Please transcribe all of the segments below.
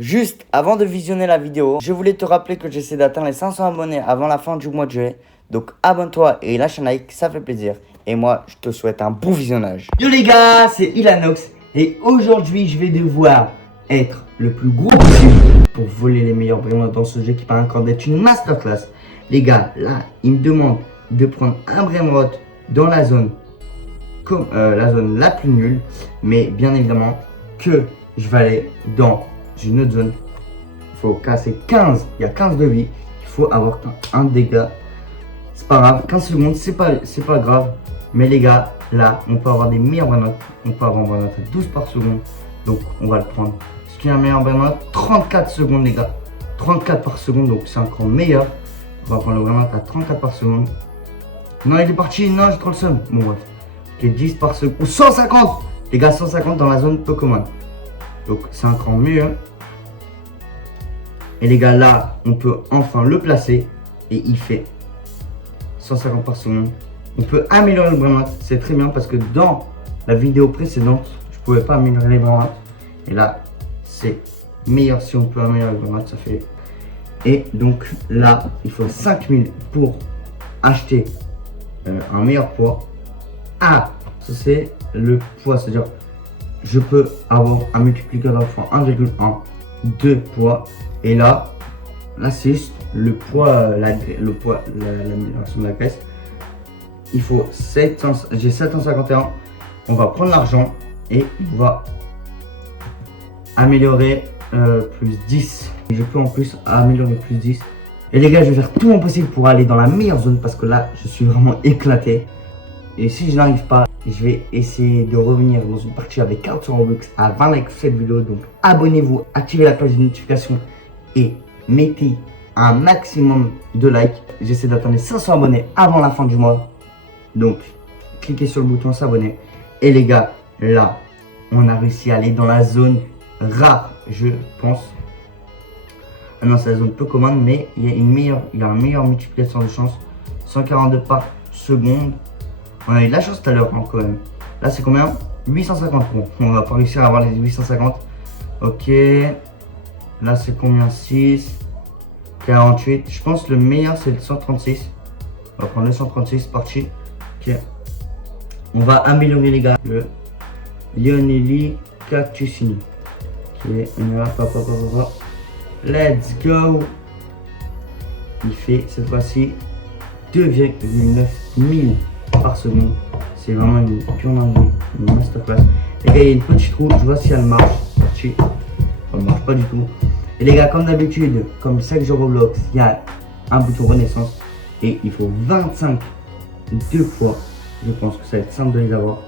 Juste avant de visionner la vidéo, je voulais te rappeler que j'essaie d'atteindre les 500 abonnés avant la fin du mois de juillet. Donc abonne-toi et lâche un like, ça fait plaisir. Et moi, je te souhaite un bon visionnage. Yo les gars, c'est Ilanox et aujourd'hui je vais devoir être le plus gros possible pour voler les meilleurs brillants dans ce jeu qui paraît encore d'être une masterclass. Les gars, là, il me demande de prendre un Brainrot dans la zone comme la zone la plus nulle, mais bien évidemment que je vais aller dans une autre zone. Il faut casser 15, il y a 15 de vie, il faut avoir un dégât. C'est pas grave, 15 secondes, c'est pas grave. Mais les gars, là, on peut avoir des meilleurs Brainrots. On peut avoir un Brainrot à 12 par seconde. Donc, on va le prendre. Ce qui est un meilleur Brainrot, 34 secondes, les gars. 34 par seconde, donc c'est encore meilleur. On va prendre le Brainrot à 34 par seconde. Non, il est parti. Non, j'ai trop le seum. Bon, bref. Ok, 10 par seconde. Ou 150. Les gars, 150 dans la zone Pokémon. Donc, c'est encore mieux. Et les gars, là, on peut enfin le placer. Et il fait 150 par seconde. On peut améliorer le Brainrot, c'est très bien parce que dans la vidéo précédente, je pouvais pas améliorer les Brainrots. Et là, c'est meilleur si on peut améliorer le Brainrot, ça fait. Et donc là, il faut 5000 pour acheter un meilleur poids. Ah, ça c'est le poids, c'est-à-dire je peux avoir un multiplicateur fois 1,1, 2 poids. Et là c'est juste le poids, l'amélioration de la caisse. Il faut 700, j'ai 751. On va prendre l'argent et on va améliorer plus 10. Je peux en plus améliorer plus 10. Et les gars, je vais faire tout mon possible pour aller dans la meilleure zone parce que là, je suis vraiment éclaté. Et si je n'arrive pas, je vais essayer de revenir dans une partie avec 400 Robux à 20 likes sur cette vidéo. Donc abonnez-vous, activez la cloche de notification et mettez un maximum de likes. J'essaie d'atteindre les 500 abonnés avant la fin du mois. Donc, cliquez sur le bouton s'abonner. Et les gars, là, on a réussi à aller dans la zone rare, je pense. Ah non, c'est la zone Pokémon, mais il y a un meilleur multiplicateur de chance. 142 par seconde. On a eu de la chance tout à l'heure, quand même. Là, c'est combien? 850. Bon, on va pas réussir à avoir les 850. Ok. Là, c'est combien? 6. 48. Je pense que le meilleur, c'est le 136. On va prendre le 136, parti. Ok. On va améliorer les gars le Lionelli Cactusini. Ok, on y va, papa. Let's go. Il fait cette fois-ci 2,9 000 par seconde. C'est vraiment une pure dinguerie, une masterclass. Les gars, il y a une petite roue, je vois si elle marche. Elle marche pas du tout. Et les gars, comme d'habitude, comme chaque jour Roblox, il y a un bouton renaissance. Et il faut 25 deux fois. Je pense que ça va être simple de les avoir.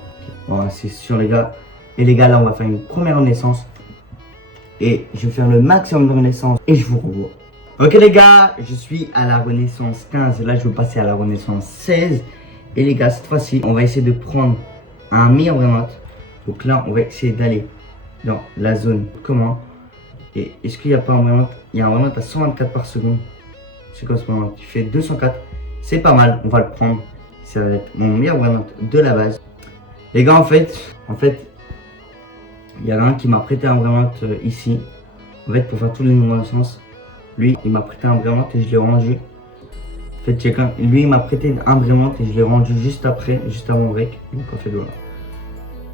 Voilà, c'est sûr les gars. Et les gars, là on va faire une première renaissance. Et je vais faire le maximum de renaissance. Et je vous revois. Ok les gars, je suis à la renaissance 15. Et là je vais passer à la renaissance 16. Et les gars, cette fois-ci, on va essayer de prendre un meilleur Brainrot. Donc là, on va essayer d'aller dans la zone comment. Et est-ce qu'il n'y a pas un Brainrot? Il y a un Brainrot à 124 par seconde. C'est quoi ce Brainrot? Il fait 204. C'est pas mal, on va le prendre. Ça va être mon meilleur Brainrot de la base. Les gars, en fait, il y a un qui m'a prêté un Brainrot ici. En fait, pour faire tous les renaissances, lui, il m'a prêté un Brainrot et je l'ai rendu. En fait, quelqu'un, lui, il m'a prêté un Brainrot et je l'ai rendu juste après, juste avant le break. Donc, en fait, voilà.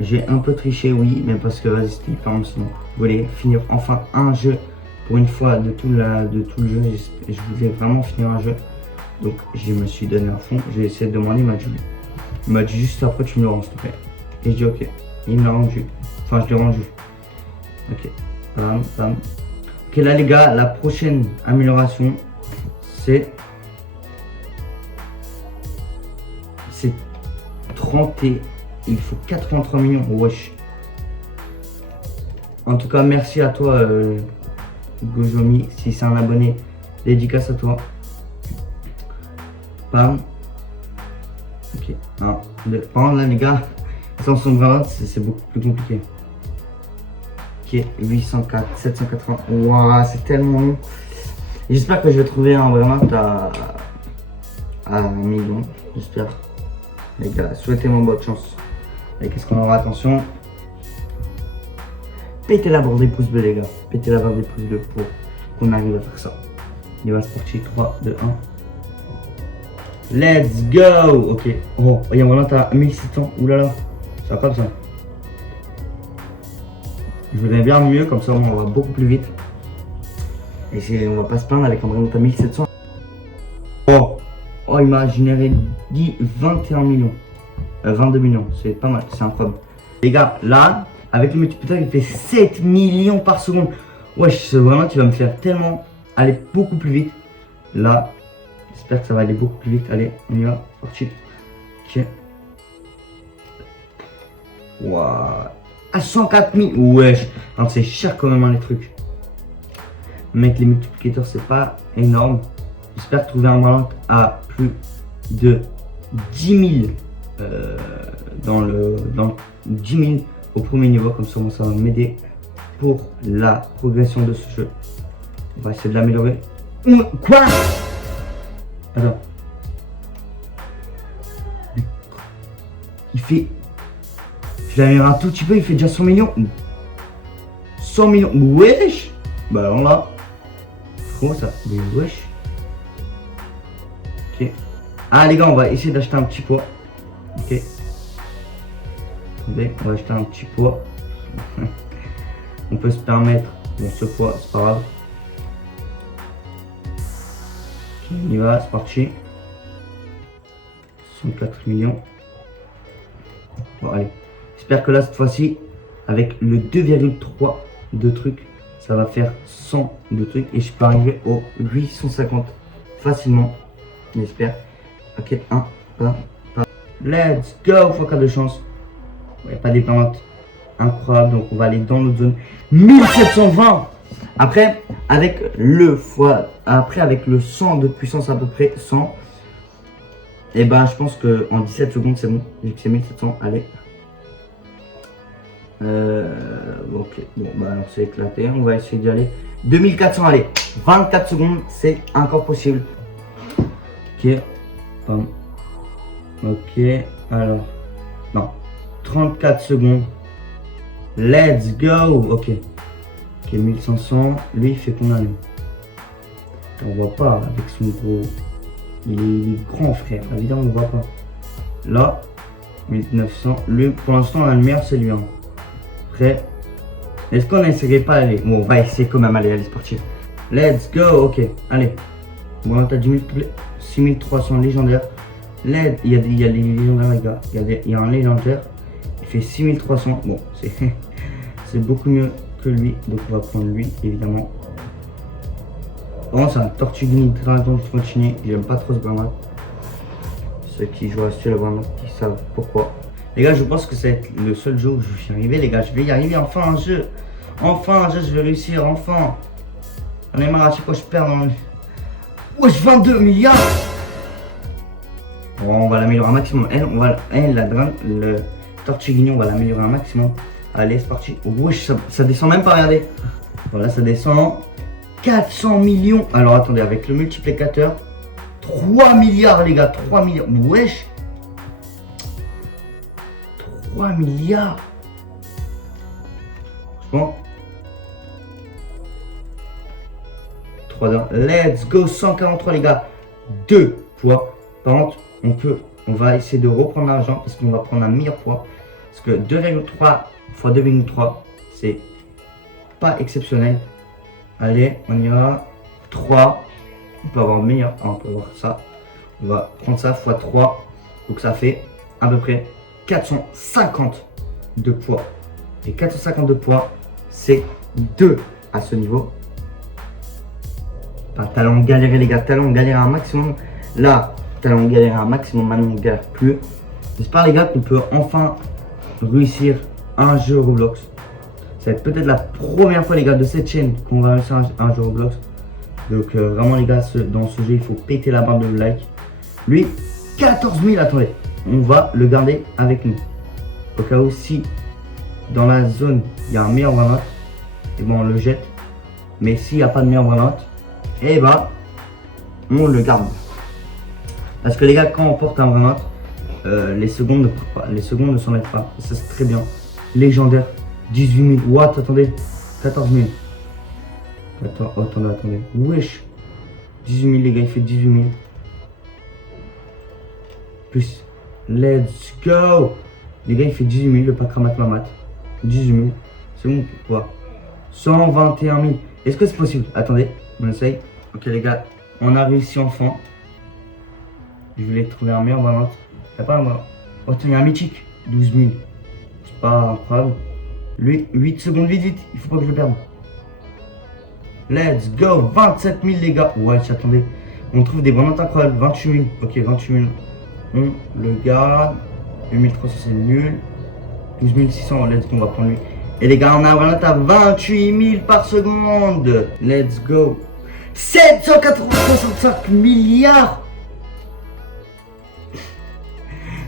J'ai un peu triché, oui, mais parce que vas-y, c'était hyper long sinon. Je voulais finir enfin un jeu pour une fois de tout le jeu. Je voulais vraiment finir un jeu. Donc je me suis donné à fond, j'ai essayé de demander, il m'a dit juste après tu me le rends s'il te plaît. Et je dis ok, il me l'a rendu, enfin je l'ai rendu. Ok, bam, bam. Ok là les gars, la prochaine amélioration c'est 30 et il faut 83 millions, wesh. En tout cas merci à toi Gojomi, si c'est un abonné, dédicace à toi. Bam. Ok. 1, 2. Par contre là les gars, sans son Brainrot c'est beaucoup plus compliqué. Ok, 804, 780. Waouh, c'est tellement long. J'espère que je vais trouver un Brainrot à 1 million. J'espère. Les gars, souhaitez-moi bonne chance. Et qu'est-ce qu'on aura? Attention. péter la barre des pouces bleus, les gars. Péter la barre des pouces bleus pour qu'on arrive à faire ça. Il va se partir 3, 2, 1. Let's go. Ok. Oh, regarde, voilà, t'as 1700. Oulala. Ça va pas ça. Je voudrais bien mieux, comme ça on va beaucoup plus vite. Et on va pas se plaindre avec un remonte à 1700. Oh, oh, il m'a généré 21 millions. 22 millions, c'est pas mal, c'est incroyable. Les gars, là, avec le multiplicateur, il fait 7 millions par seconde. Wesh, vraiment, tu vas me faire tellement aller beaucoup plus vite. Là, j'espère que ça va aller beaucoup plus vite. Allez, on y va, parti. Ok. Waouh. À 104 000. Wesh. C'est cher quand même, hein, les trucs. Mec, les multiplicateurs, c'est pas énorme. J'espère trouver un ballon à plus de 10 000. Dans 10 000 au premier niveau. Comme ça va m'aider pour la progression de ce jeu. On va essayer de l'améliorer. Quoi? Attends. Il fait... Je l'améliore un tout petit peu, il fait déjà 100 millions. 100 millions. Wesh. Bah alors là. Comment ça? Mais wesh. Ok. Ah les gars, on va essayer d'acheter un petit poids. Ok. Attendez, on va acheter un petit poids. On peut se permettre. Bon, ce poids, c'est pas grave. Ok, on y va, c'est parti. 64 millions. Bon, allez. J'espère que là, cette fois-ci, avec le 2,3 de trucs, ça va faire 100 de trucs. Et je peux arriver au 850 facilement. J'espère. Ok, 1, 1. Let's go, x4 de chance. Il n'y a pas des pentes incroyables, donc on va aller dans notre zone. 1720. Après, avec le 100 de puissance à peu près 100. Et ben je pense que en 17 secondes c'est bon, vu que c'est 1700, allez. Ok, bon bah alors c'est éclaté, on va essayer d'y aller. 2400, allez, 24 secondes, c'est encore possible. Ok, pam. Ok, alors, non, 34 secondes. Let's go. Ok, 1500, lui il fait combien lui? On voit pas avec son gros... Il est grand frère, évidemment on voit pas. Là, 1900, lui pour l'instant le meilleur c'est lui. Hein. Après, est-ce qu'on n'essaierait pas d'aller? Bon, on va essayer quand même, allez, c'est parti. Let's go, ok, allez. Bon, t'as 10 000, 6300 légendaires. Il y a des légendaires les gars, il y a un légendaire, il fait 6300, bon, c'est beaucoup mieux que lui, donc on va prendre lui, évidemment. Bon, c'est un Tortuguini Dragon Frontini, j'aime pas trop ce grenade. Ceux qui jouent à ce grenade, qui savent pourquoi. Les gars, je pense que c'est le seul jeu où je vais y arriver, les gars, je vais y arriver, enfin un jeu, je vais réussir, enfin. On est marre à chaque fois je perds dans le... Wesh, 22 milliards. Bon, on va l'améliorer un maximum. Le Tortuguini, on va l'améliorer un maximum. Allez, c'est parti. Wesh, ça descend même pas, regardez. Voilà, ça descend. 400 millions. Alors attendez, avec le multiplicateur, 3 milliards les gars, 3 milliards. Wesh. 3 milliards. Bon. 3 heures. Let's go, 143 les gars. 2 poids. Par contre, on va essayer de reprendre l'argent parce qu'on va prendre un meilleur poids. Parce que 2,3 x 2,3, c'est pas exceptionnel. Allez, on y va. 3. On peut avoir meilleur. Ah, on peut avoir ça. On va prendre ça x 3. Donc ça fait à peu près 450 de poids. Et 450 de poids, c'est 2 à ce niveau. Enfin, talent galéré les gars. Talent galéré un maximum. Là, talent galéré un maximum. Maintenant, on galère plus. J'espère les gars qu'on peut enfin réussir un jeu Roblox. Ça va être peut-être la première fois les gars de cette chaîne qu'on va réussir un jeu Roblox. Donc vraiment les gars, dans ce jeu il faut péter la barre de like. Lui 14 000, attendez, on va le garder avec nous. Au cas où si dans la zone il y a un meilleur grenade, et bon on le jette. Mais s'il n'y a pas de meilleur grenade, et bah on le garde. Parce que les gars, quand on porte un grenade, les secondes ne s'enlèvent pas. Et ça c'est très bien. Légendaire 18 000. What? Attendez. 14 000. Attends, attendez. Wesh. 18 000, les gars, il fait 18 000. Plus. Let's go. Les gars, il fait 18 000, le pack ramat mamat. 18 000. C'est bon, quoi? 121 000. Est-ce que c'est possible? Attendez, on essaye. Ok, les gars, on a réussi enfin. Je voulais trouver un meilleur balance. Y'a pas un balance. Oh, il y a un mythique. 12 000. C'est pas incroyable. Lui, 8 secondes, vite. Il faut pas que je le perde. Let's go. 27 000, les gars. Ouais, attendez. On trouve des bandes incroyables. 28 000. Ok, 28 000. On le garde. 2300, c'est nul. 12 600. Let's go, on va prendre lui. Et les gars, on a un balance à 28 000 par seconde. Let's go. 765 milliards.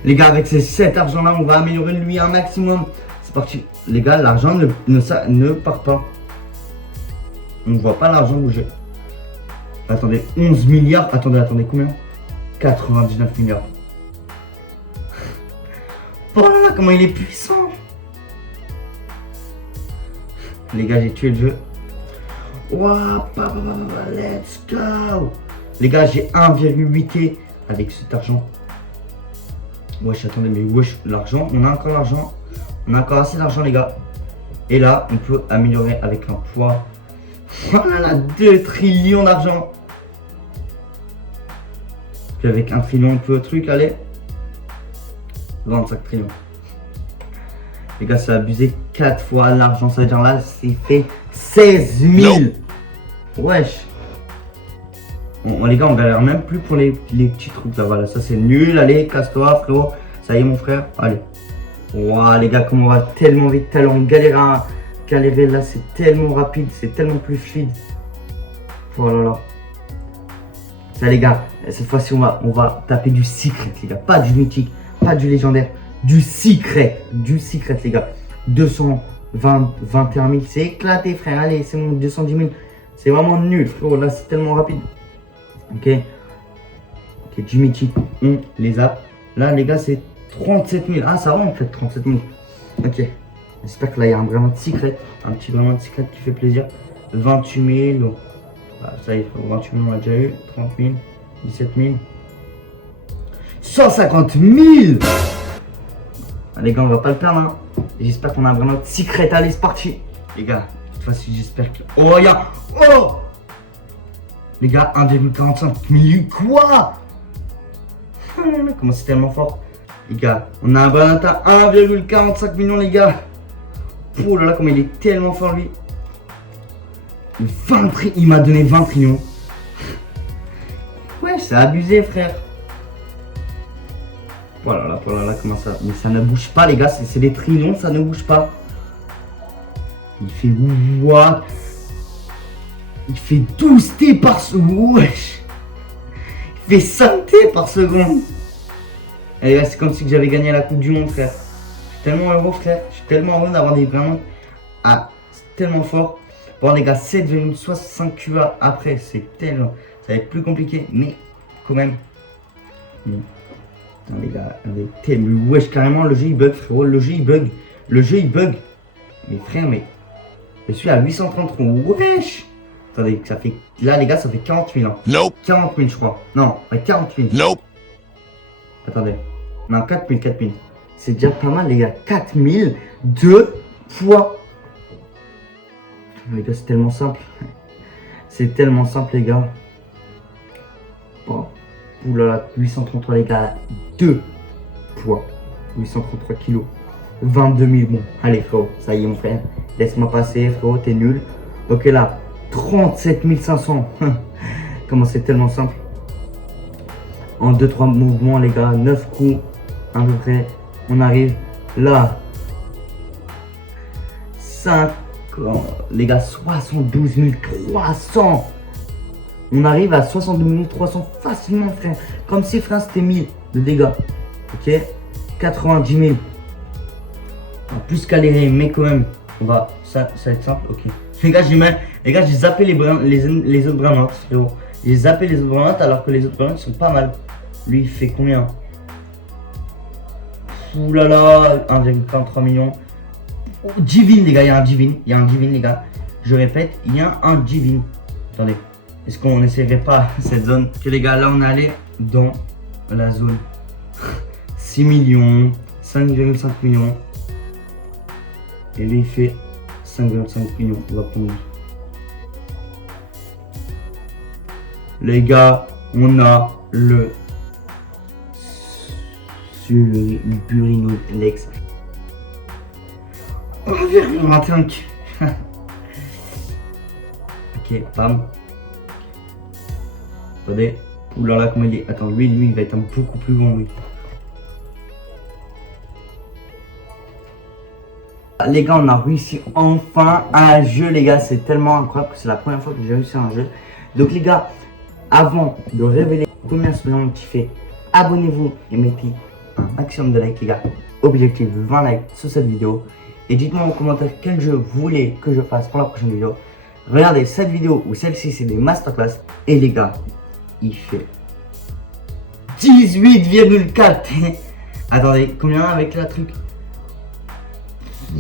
Les gars, avec ces 7 argent-là, on va améliorer lui un maximum. C'est parti. Les gars, l'argent ne part pas. On ne voit pas l'argent bouger. Attendez, 11 milliards. Attendez, combien? 99 milliards. Oh là là, comment il est puissant. Les gars, j'ai tué le jeu. Wow, let's go. Les gars, j'ai 1,8K avec cet argent. Wesh, attendez, mais wesh, l'argent, on a encore l'argent. On a encore assez d'argent, les gars. Et là, on peut améliorer avec un poids. Oh là là, 2 trillions d'argent. Puis avec 1 trillion, on peut truc, allez. 25 trillions. Les gars, ça a abusé 4 fois l'argent. Ça veut dire là, c'est fait 16 000. Wesh. Les gars, on galère même plus pour les petits trucs là. Voilà, ça c'est nul. Allez, casse-toi, frérot. Ça y est, mon frère. Allez. Waouh, les gars, comment on va tellement vite. Tout à l'heure, on galérait là. C'est tellement rapide. C'est tellement plus fluide. Oh là là. Ça, les gars, cette fois-ci, on va taper du secret, les gars. Pas du mythique, pas du légendaire. Du secret, les gars. 221 000. C'est éclaté, frère. Allez, c'est bon, 210 000. C'est vraiment nul, frérot. Là, c'est tellement rapide. Ok, du mythique, on les a. Là, les gars, c'est 37 000. Ah, ça va en fait, 37 000. Ok, j'espère que là, il y a un vraiment de secret. Un petit vraiment de secret qui fait plaisir. 28 000. Bah, ça y est, 28 000, on l'a déjà eu. 30 000, 17 000. 150 000. Ah, les gars, on va pas le perdre. Hein. J'espère qu'on a vraiment de secret. Allez, c'est parti. Les gars, cette fois-ci, j'espère que. Oh, regarde. Oh! Les gars, 1,45 million. Quoi? Comment c'est tellement fort. Les gars, on a un balance à 1,45 million, les gars. Oh là là, comment il est tellement fort, lui. Il m'a donné 20 trillions. Ouais, c'est abusé, frère. Voilà, comment ça. Mais ça ne bouge pas, les gars. C'est des trillions, ça ne bouge pas. Il fait what? Il fait 12 T par seconde. Wesh. Il fait 5 T par seconde. Et là, c'est comme si j'avais gagné la Coupe du Monde, frère. Je suis tellement heureux, frère. Je suis tellement heureux d'avoir des vraiment. Ah, c'est tellement fort. Bon, les gars, 7,65 QA après, c'est tellement. Ça va être plus compliqué, mais quand même. Putain, les gars, mais wesh, carrément, le jeu il bug, frérot. Le jeu il bug. Mais frère, mais. Je suis à 833. Wesh. Attendez, ça fait. Là, les gars, ça fait 40 000. Hein. Nope. 40 000, je crois. Non, 40 000. Nope. Attendez. Non, 4 000. C'est déjà pas mal, les gars. 4 000, 2 fois. Les gars, c'est tellement simple. C'est tellement simple, les gars. Oh. Oulala, 833, les gars. 2 poids. 833 kilos. 22 000. Bon, allez, frérot. Ça y est, mon frère. Laisse-moi passer, frérot. T'es nul. Ok, là. 37 500. Comment c'est tellement simple. En 2-3 mouvements, les gars. 9 coups. À peu près. On arrive là. 5. Les gars, 72 300. On arrive à 62 300 facilement, frère. Comme si, frère, c'était 1000 de dégâts. Ok. 90 000. Plus galérer, mais quand même. On va. Ça va être simple. Ok. Les gars, j'ai zappé les autres branottes, frérot. J'ai zappé les autres branottes alors que les autres branottes sont pas mal. Lui, il fait combien? Oulala, 1,43 million. Oh, Divine les gars, il y a un Divine. Il y a un Divine les gars. Je répète, il y a un Divine. Attendez. Est-ce qu'on n'essaierait pas cette zone? Ok les gars, là on est allé dans la zone 6 millions, 5,5 millions. Et lui il fait 5,5 millions. On va prendre. Les gars, on a le Burino Lex. On va faire on va rater un cul. Ok, bam. Attendez. Oulala, comment il est. Attends, lui, il va être beaucoup plus bon, lui. Les gars, on a réussi enfin un jeu, les gars. C'est tellement incroyable que c'est la première fois que j'ai réussi un jeu. Donc, les gars, avant de révéler combien vous avez kiffé, abonnez-vous et mettez un maximum de likes, les gars. Objectif 20 likes sur cette vidéo. Et dites-moi en commentaire quel jeu vous voulez que je fasse pour la prochaine vidéo. Regardez cette vidéo ou celle-ci, c'est des masterclass. Et les gars, il fait 18,4. Attendez, combien avec la truc?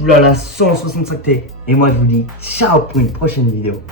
Oulala, 165 T. Et moi je vous dis ciao pour une prochaine vidéo.